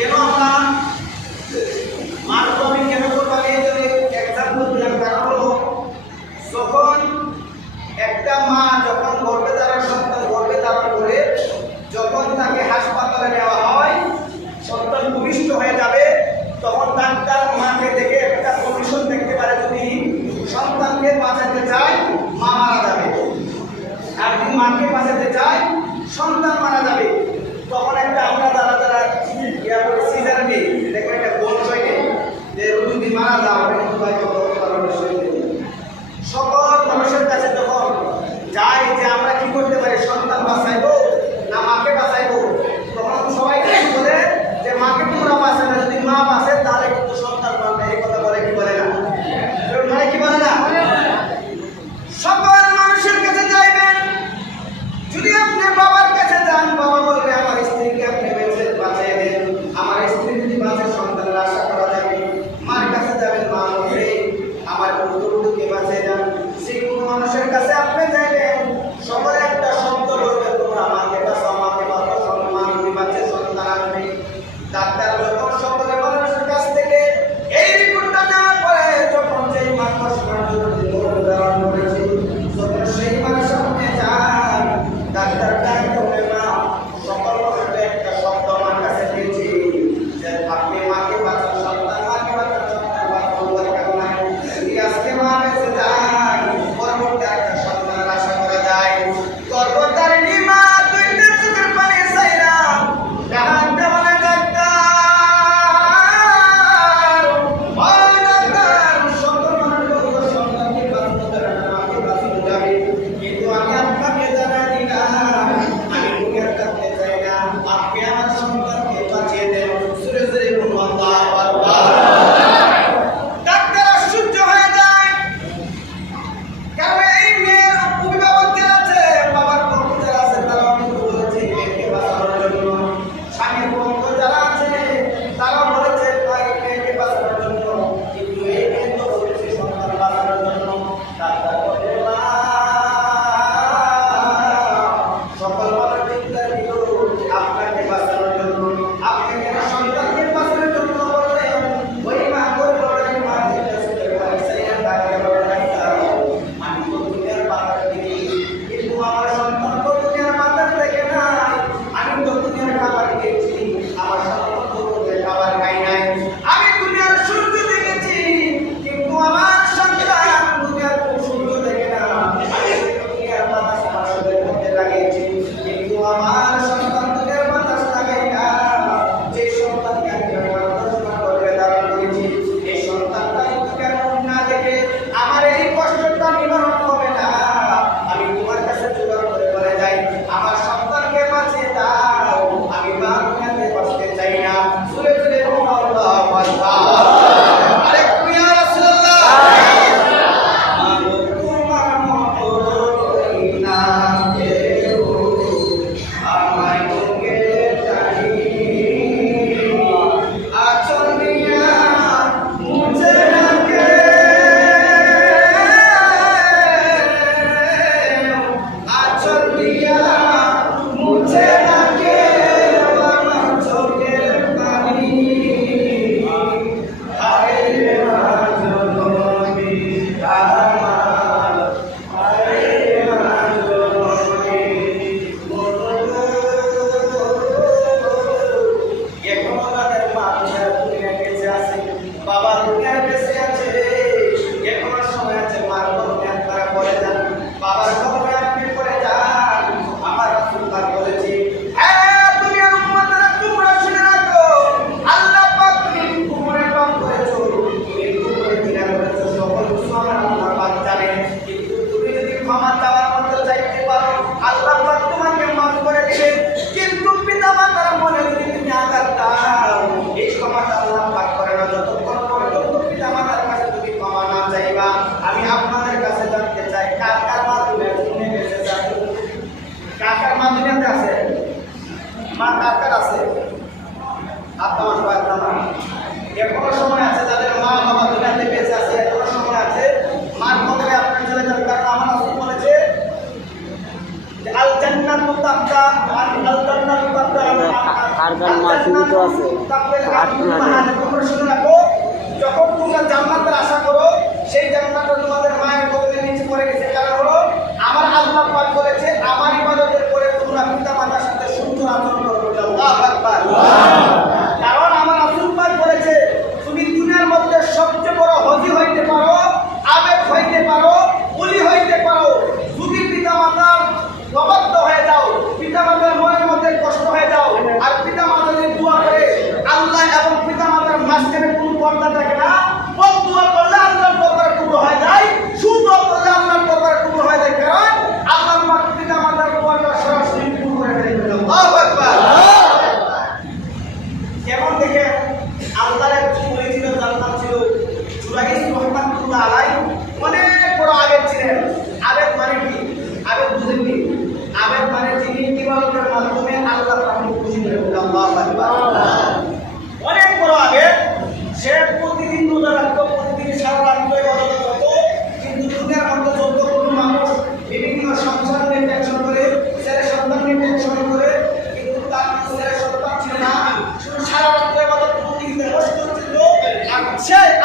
কেন আমরা আরগান মাসিবি তো আছে যখন আশা করো সেই জান্নাতটা তোমাদের মায়ের কবলের নিচে পড়ে গেছে। কারণ হলো আমার আল্লাহ পাক করেছে আমার ইবাদতের পরে তোমরা পিতা মাতার সাথে সুন্দর আচরণ করবে আল্লাহ আকবার। 亲爱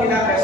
unidad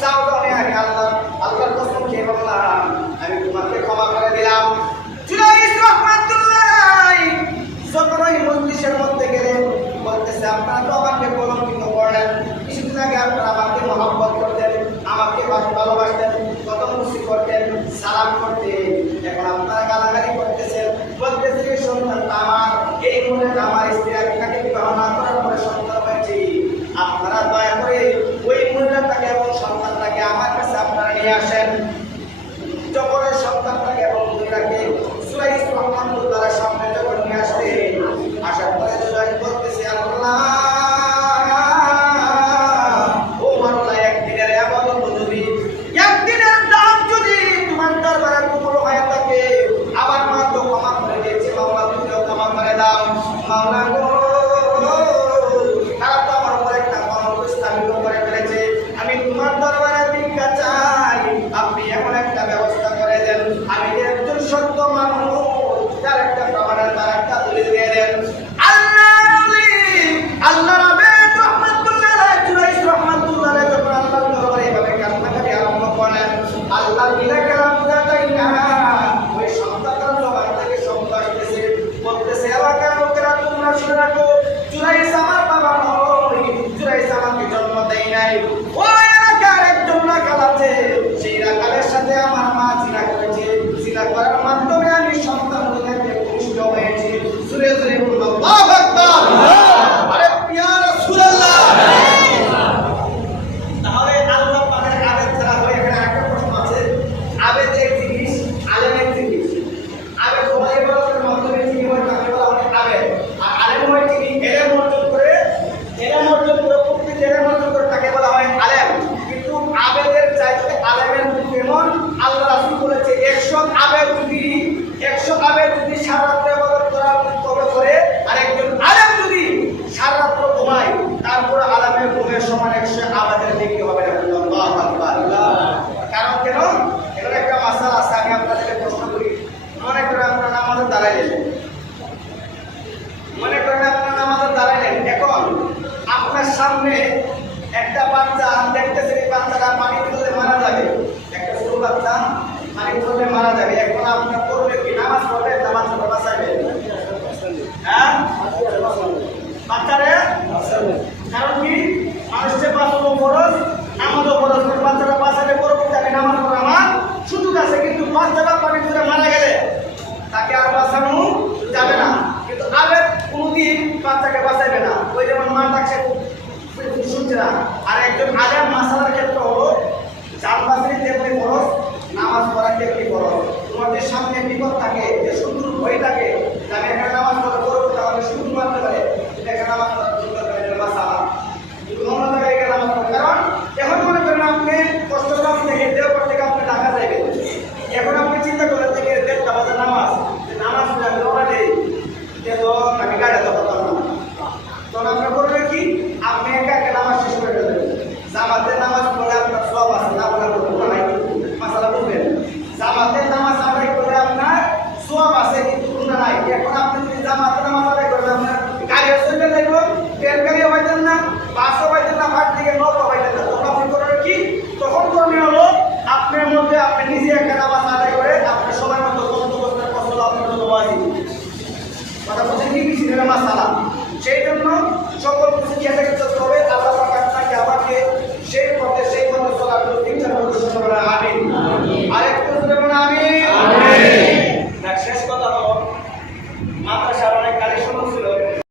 চাও তো অনেক আল্লাহ আল্লাহর কসম খেয়ে বললাম, আমি তোমাকে ক্ষমা করে দিলাম। যখনই মজলিসের মধ্যে গেলে বলতেছে, আপনারা তো আমাকে কলঙ্কিত করলেন কিছুদিন আগে আপনারা আমাকে মহাপ la cuadra sabe